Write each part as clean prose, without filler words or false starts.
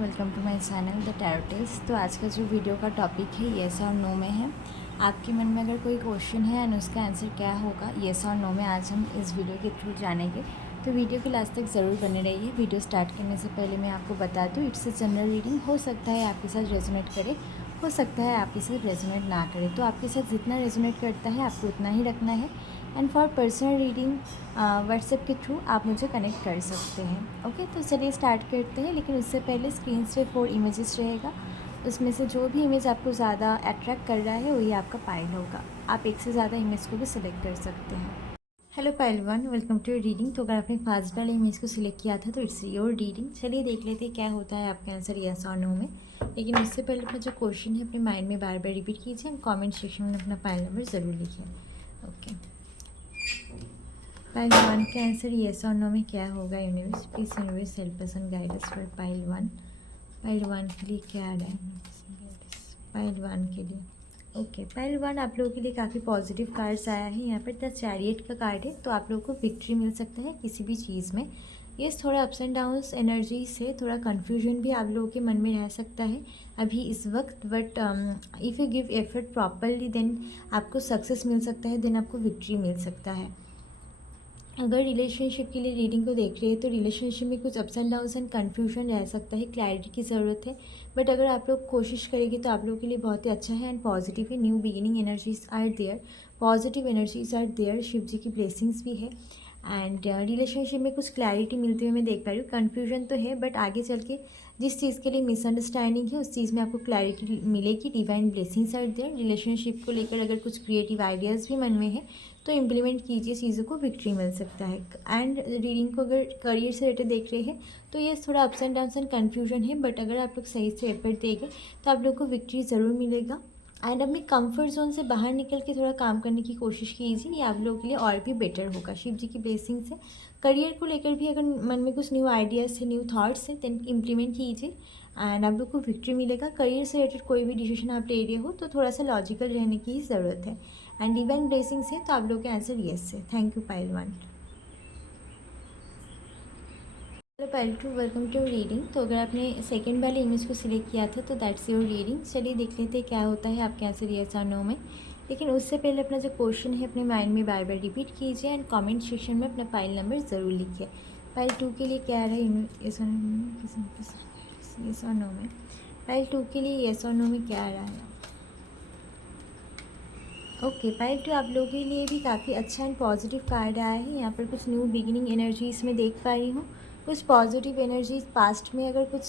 Welcome to my channel the tarotist. तो आज का जो वीडियो का टॉपिक है येस और नो में है। आपके मन में अगर कोई क्वेश्चन है एंड उसका आंसर क्या होगा येस और नो में, आज हम इस वीडियो के थ्रू जानेंगे। तो वीडियो के लास्ट तक ज़रूर बने रहिए। वीडियो स्टार्ट करने से पहले मैं आपको बता दूँ, इट्स अ जनरल रीडिंग। हो सकता है आपके साथ रेजोनेट करे, हो सकता है आपके साथ रेजोनेट ना करे। तो आपके साथ जितना रेजोनेट करता है आपको उतना ही रखना है। And for personal reading WhatsApp के थ्रू आप मुझे कनेक्ट कर सकते हैं। ओके, तो चलिए स्टार्ट करते हैं। लेकिन उससे पहले स्क्रीन पे 4 इमेजेस रहेगा, उसमें से जो भी इमेज आपको ज़्यादा अट्रैक्ट कर रहा है वही आपका पाइल होगा। आप एक से ज़्यादा इमेज को भी सिलेक्ट कर सकते हैं। Hello pile 1, welcome to your reading. तो अगर आपने फर्स्ट वाले इमेज को सिलेक्ट किया था तो इट्स योर रीडिंग। चलिए देख लेते हैं क्या होता है आपका आंसर येस और नो में। लेकिन उससे पहले अपना जो क्वेश्चन है अपने माइंड में बार बार रिपीट कीजिए एंड कॉमेंट सेक्शन में अपना पाइल नंबर ज़रूर लिखिए। ओके, पाइल 1 का आंसर येस और नो में क्या होगा? Universe please, universe help us and guide us for pile 1। Pile 1 के लिए क्या आ रहा है? पाइल 1 के लिए ओके, पाइल 1 आप लोगों के लिए काफ़ी पॉजिटिव कार्ड्स आया है। यहाँ पर द चैरियट का कार्ड है, तो आप लोगों को विक्ट्री मिल सकता है किसी भी चीज़ में। ये थोड़ा अप्स एंड डाउन्स एनर्जी से थोड़ा कन्फ्यूजन भी आप लोगों के मन में रह सकता है अभी इस वक्त, but if you give effort properly then आपको सक्सेस मिल सकता है, देन आपको विक्ट्री मिल सकता है। अगर रिलेशनशिप के लिए रीडिंग को देख रहे हैं तो रिलेशनशिप में कुछ ups and downs and confusion रह सकता है, क्लैरिटी की ज़रूरत है। बट अगर आप लोग कोशिश करेंगे तो आप लोगों के लिए बहुत ही अच्छा है एंड पॉजिटिव है। New beginning energies are there, positive energies are there, Shiv ji की ब्लेसिंग्स भी है। एंड रिलेशनशिप में कुछ क्लैरिटी मिलती हुई मैं देख पा रही हूँ। कन्फ्यूजन तो है बट आगे चल के जिस चीज़ के लिए मिसअंडरस्टैंडिंग है उस चीज़ में आपको क्लैरिटी मिलेगी। Divine blessings are there. Relationship को लेकर अगर कुछ क्रिएटिव आइडियाज़ भी मन में है तो इम्प्लीमेंट कीजिए, चीज़ों को विक्ट्री मिल सकता है। एंड रीडिंग को अगर करियर से रिलेटेड देख रहे हैं तो ये थोड़ा ups and downs and confusion है, बट अगर आप लोग सही से एफर्ट देंगे तो आप लोग को विक्ट्री ज़रूर मिलेगा। एंड अपने कंफर्ट जोन से बाहर निकल के थोड़ा काम करने की कोशिश कीजिए, ये आप लोगों के लिए और भी बेटर होगा शिव जी की ब्लेसिंग से। करियर को लेकर भी अगर मन में कुछ न्यू आइडियाज़ है, न्यू थाट्स हैं, देन इम्प्लीमेंट कीजिए एंड आप लोग को विक्ट्री मिलेगा। करियर से रिलेटेड कोई भी डिसीजन आप ले रहे हो तो थोड़ा सा लॉजिकल रहने की ज़रूरत है। एंड डिवाइन ब्लेसिंग्स है तो आप लोगों के आंसर येस है। Thank you pile 1। Hello pile 2, welcome to reading. तो अगर आपने सेकंड वाले इमेज को सिलेक्ट किया था तो दैट्स योर रीडिंग। चलिए देख लेते हैं क्या होता है आपके आंसर येस और नो में। लेकिन उससे पहले अपना जो क्वेश्चन है अपने माइंड में बार बार रिपीट कीजिए एंड कमेंट सेक्शन में अपना पाइल नंबर ज़रूर लिखिए। पाइल 2 के लिए क्या आ रहा है येस और नो में? पाइल 2 के लिए येस और नो में क्या आ रहा है? ओके, पाइल 2 आप लोगों के लिए भी काफ़ी अच्छा एंड पॉजिटिव कार्ड आया है। यहाँ पर कुछ न्यू बिगिनिंग एनर्जीज में देख पा रही हूँ। कुछ पॉजिटिव एनर्जीज पास्ट में अगर कुछ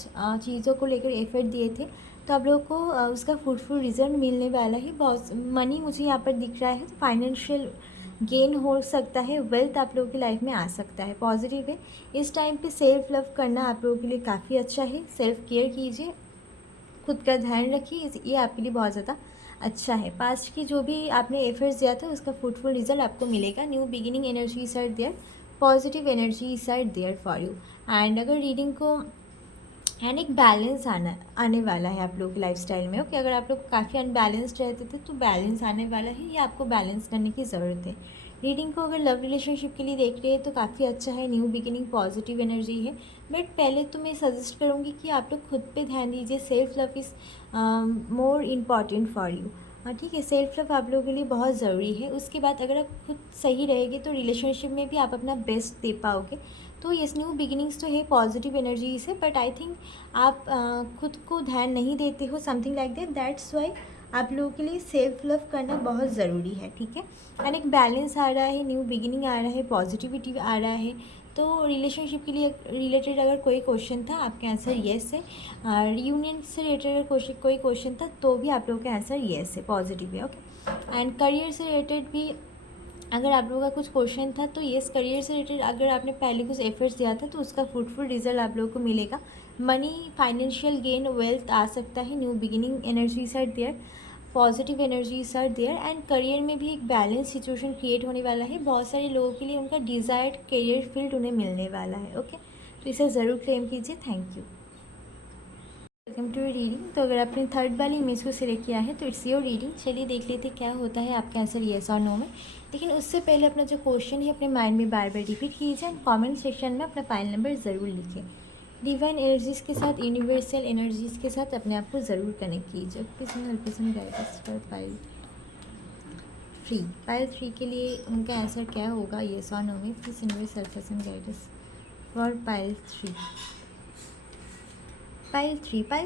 चीज़ों को लेकर एफर्ट दिए थे तो आप लोगों को उसका फ्रूटफुल रिजल्ट मिलने वाला है। बहुत मनी मुझे यहाँ पर दिख रहा है, तो फाइनेंशियल गेन हो सकता है, वेल्थ आप लोगों की लाइफ में आ सकता है, पॉजिटिव है। इस टाइम पे सेल्फ लव करना आप लोगों के लिए काफ़ी अच्छा है। सेल्फ केयर कीजिए, खुद का ध्यान रखिए, ये आपके लिए बहुत ज़्यादा अच्छा है। पास्ट की जो भी आपने एफर्ट्स दिया था उसका फ्रूटफुल रिजल्ट आपको मिलेगा। New beginning energies are there, positive energies are there for you. And अगर रीडिंग को एंड एक बैलेंस आने वाला है आप लोगों की लाइफस्टाइल में। ओके, अगर आप लोग काफ़ी अनबैलेंस्ड रहते थे तो बैलेंस आने वाला है, ये आपको बैलेंस करने की ज़रूरत है। रीडिंग को अगर लव रिलेशनशिप के लिए देख रहे हैं तो काफ़ी अच्छा है, न्यू बिगिनिंग पॉजिटिव एनर्जी है। बट पहले तो मैं सजेस्ट करूँगी कि आप लोग खुद पे ध्यान दीजिए। Self love is more important for you. हाँ ठीक है, सेल्फ लव आप लोगों के लिए बहुत ज़रूरी है। उसके बाद अगर आप खुद सही रहेंगे तो रिलेशनशिप में भी आप अपना बेस्ट दे पाओगे। तो ये न्यू बिगिनिंग्स तो है, पॉजिटिव एनर्जीज है, बट आई थिंक आप खुद को ध्यान नहीं देते हो, something like that. That's why आप लोगों के लिए सेल्फ लव करना बहुत ज़रूरी है, ठीक है। एंड एक बैलेंस आ रहा है, न्यू बिगिनिंग आ रहा है, पॉजिटिविटी आ रहा है। तो रिलेशनशिप के लिए रिलेटेड अगर कोई क्वेश्चन था आपके आंसर येस है। रियूनियन से रिलेटेड अगर कोई क्वेश्चन था तो भी आप लोगों का आंसर येस है, पॉजिटिव है। ओके, एंड करियर से रिलेटेड भी अगर आप लोगों का कुछ क्वेश्चन था तो येस, करियर से रिलेटेड अगर आपने पहले कुछ एफर्ट्स दिया था तो उसका फ्रूटफुल रिजल्ट आप लोगों को मिलेगा। मनी, फाइनेंशियल गेन, वेल्थ आ सकता है। New beginning energies are there, positive energies are there. And career में भी एक बैलेंस सिचुएशन क्रिएट होने वाला है। बहुत सारे लोगों के लिए उनका डिज़ायर्ड करियर फील्ड उन्हें मिलने वाला है। ओके, तो इसे ज़रूर क्लेम कीजिए। Thank you. Welcome to your reading. तो अगर आपने थर्ड वाली इमेज को सिलेक्ट किया है तो इट्स योर रीडिंग। चलिए देख लेते क्या होता है आपके आंसर येस और नो में। लेकिन उससे पहले अपना जो क्वेश्चन है अपने माइंड में बार बार रिपीट कीजिए एंड कमेंट सेक्शन में अपना फाइल नंबर ज़रूर लिखिए। डिवाइन एनर्जीज़ के साथ, यूनिवर्सल एनर्जीज़ के साथ अपने आप को ज़रूर कनेक्ट कीजिए। किसी हेल्पिसन गाइडेंस फॉर पाइल 3। पाइल 3 के लिए उनका आंसर क्या होगा, येस और नो में? Please universe helps in guidance for pile 3। Pile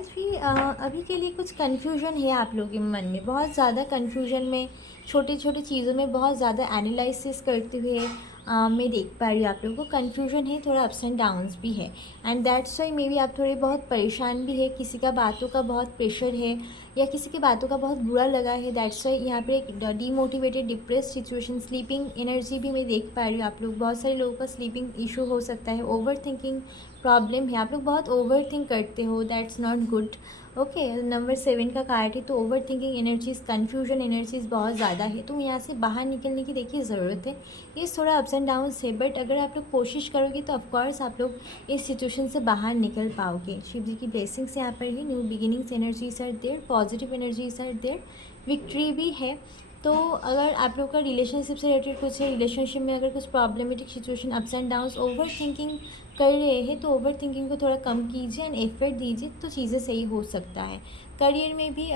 three अभी के लिए कुछ कन्फ्यूजन है आप लोगों के मन में, बहुत ज़्यादा कन्फ्यूजन में, छोटी छोटी चीज़ों में बहुत ज़्यादा एनालिसिस करते हुए मैं देख पा रही हूँ आप लोगों को कन्फ्यूजन है, थोड़ा अप्स एंड डाउन्स भी है। And that's why may be आप थोड़े बहुत परेशान भी है, किसी का बातों का बहुत प्रेशर है या किसी की बातों का बहुत बुरा लगा है। दैट्स वाई यहाँ पर एक demotivated depress situation, sleeping energy भी मैं देख पा रही हूँ आप लोग। बहुत सारे लोगों का स्लीपिंग इशू हो सकता है, ओवर थिंकिंग प्रॉब्लम है, आप लोग बहुत ओवर थिंक करते हो, that's not good. Okay, number 7 का कार्ड है, तो over thinking energies, confusion energies बहुत ज़्यादा है, तो यहाँ से बाहर निकलने की देखिए ज़रूरत है। ये थोड़ा अप्स एंड डाउन्स है, बट अगर आप लोग कोशिश करोगे तो ऑफकोर्स आप लोग इस सिचुएशन से बाहर निकल पाओगे। शिव जी की ब्लेसिंग्स यहाँ पर ही, new beginnings energies are there, positive energies are there, victory भी है। तो अगर आप लोग का रिलेशनशिप से रिलेटेड कुछ है, रिलेशनशिप में अगर कुछ problematic situation, ups and downs, over thinking कर रहे हैं, तो ओवर थिंकिंग को थोड़ा कम कीजिए एंड एफर्ट दीजिए, तो चीज़ें सही हो सकता है। करियर में भी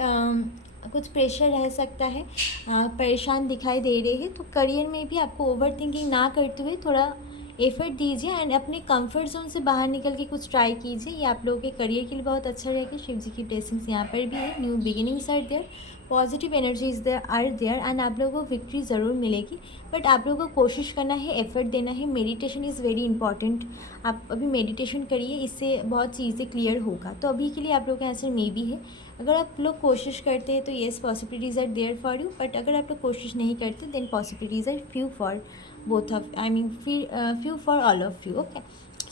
कुछ प्रेशर रह सकता है, परेशान दिखाई दे रहे हैं, तो करियर में भी आपको ओवर थिंकिंग ना करते हुए थोड़ा एफर्ट दीजिए एंड अपने कंफर्ट जोन से बाहर निकल के कुछ ट्राई कीजिए। ये आप लोगों के करियर के लिए बहुत अच्छा रहेगा। शिव जी की ब्लेसिंग्स यहाँ पर भी है, new beginnings are there, positive energies there are there and आप लोगों को विक्ट्री ज़रूर मिलेगी। बट आप लोगों को कोशिश करना है, एफर्ट देना है, मेडिटेशन इज़ वेरी इंपॉर्टेंट। आप अभी मेडिटेशन करिए, इससे बहुत चीज़ें क्लियर होगा। तो अभी के लिए आप लोगों का आंसर मे बी है। अगर आप लोग कोशिश करते हैं तो yes, possibilities are there for you, but अगर आप लोग कोशिश नहीं करते then possibilities are few for both of, I mean few for all of you. Okay,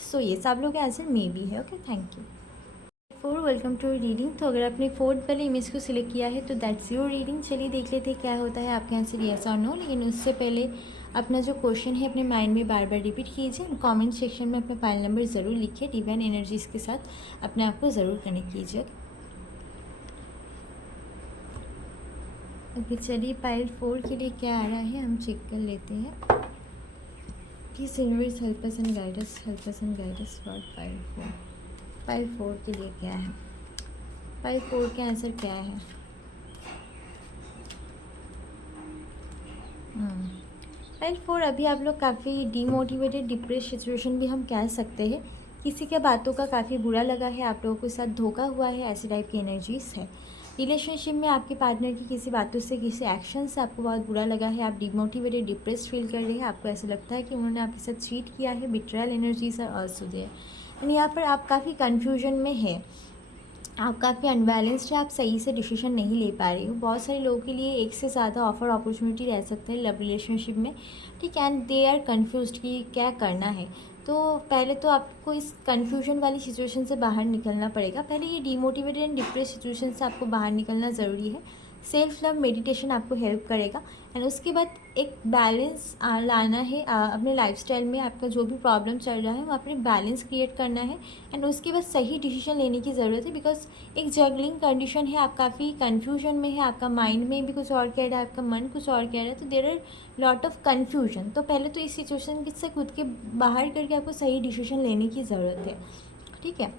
so yes, आप लोग का आंसर मे बी है। Okay, thank you. 4, welcome to reading. तो अगर आपने 4th वाले इमेज को सिलेक्ट किया है तो दैट्स योर रीडिंग। चलिए देख लेते हैं क्या होता है आपके आंसर, येस और नो। लेकिन उससे पहले अपना जो क्वेश्चन है अपने माइंड में बार बार रिपीट कीजिए, कमेंट सेक्शन में अपना फाइल नंबर ज़रूर लिखिए, डिवाइन एनर्जीज़ के साथ अपने आप को ज़रूर कनेक्ट कीजिए। ओके, चलिए पाइल 4 के लिए क्या आ रहा है हम चेक कर लेते हैं। Please universe help us and guide us, help us and guide us for pile 4। Pile 4 के लिए क्या है, पाइल 4 के आंसर क्या है? पाइल 4 अभी आप लोग काफ़ी डीमोटिवेटेड, डिप्रेस सिचुएशन भी हम कह सकते हैं। किसी के बातों का काफ़ी बुरा लगा है, आप लोगों के साथ धोखा हुआ है, ऐसी टाइप की एनर्जीज है। रिलेशनशिप में आपके पार्टनर की किसी बातों से, किसी एक्शन से आपको बहुत बुरा लगा है, आप डिमोटिवेटेड, डिप्रेस फील कर रहे हैं, आपको ऐसा लगता है कि उन्होंने आपके साथ चीट किया है, betrayal energies are also there. And यहाँ पर आप काफ़ी कन्फ्यूजन में है, आप काफ़ी अनबैलेंस्ड है, आप सही से डिसीजन नहीं ले पा रही हो। बहुत सारे लोगों के लिए एक से ज़्यादा ऑफर अपॉर्चुनिटी रह सकता है लव रिलेशनशिप में, ठीक है, एंड दे आर कन्फ्यूज्ड कि क्या करना है। तो पहले तो आपको इस कन्फ्यूजन वाली सिचुएशन से बाहर निकलना पड़ेगा। पहले ये डीमोटिवेटेड एंड डिप्रेस सिचुएशन से आपको बाहर निकलना ज़रूरी है। सेल्फ लव मेडिटेशन आपको हेल्प करेगा एंड उसके बाद एक बैलेंस लाना है अपने लाइफस्टाइल में। आपका जो भी प्रॉब्लम चल रहा है वहाँ पर बैलेंस क्रिएट करना है एंड उसके बाद सही डिसीजन लेने की ज़रूरत है, बिकॉज एक जगलिंग कंडीशन है, आप काफ़ी कन्फ्यूजन में है, आपका माइंड में भी कुछ और कह रहा है, आपका मन कुछ और कह रहा है, तो there are lot of confusion. तो पहले तो इस सिचुएशन से खुद के बाहर करके आपको सही डिसीजन लेने की ज़रूरत है, ठीक है।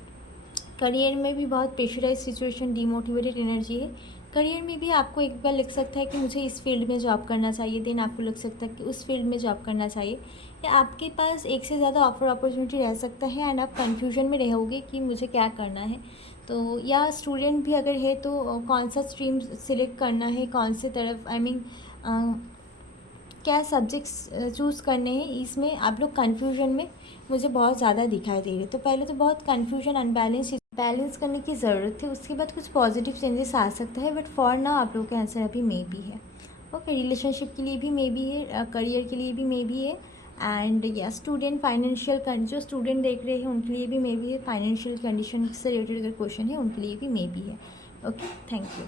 करियर में भी बहुत प्रेशराइज सिचुएशन, डीमोटिवेटेड एनर्जी है। करियर में भी आपको एक बार लग सकता है कि मुझे इस फील्ड में जॉब करना चाहिए, देन आपको लग सकता है कि उस फील्ड में जॉब करना चाहिए, या आपके पास एक से ज़्यादा ऑफर अपॉर्चुनिटी रह सकता है एंड आप कन्फ्यूजन में रहोगे कि मुझे क्या करना है। तो या स्टूडेंट भी अगर है तो कौन सा स्ट्रीम सिलेक्ट करना है, कौन से तरफ, आई मीन क्या सब्जेक्ट्स चूज़ करने हैं, इसमें आप लोग कन्फ्यूजन में मुझे बहुत ज़्यादा दिखाई दे रहे। तो पहले तो बहुत कन्फ्यूजन, बैलेंस करने की ज़रूरत है, उसके बाद कुछ पॉजिटिव चेंजेस आ सकता है, बट फॉर नाउ आप लोग का आंसर अभी मे बी है। ओके, रिलेशनशिप के लिए भी मे बी है, करियर के लिए भी मे बी है, एंड या स्टूडेंट फाइनेंशियल, जो स्टूडेंट देख रहे हैं उनके लिए भी मे बी है, फाइनेंशियल कंडीशन से रिलेटेड अगर क्वेश्चन है उनके लिए भी मे बी है। Okay, thank you.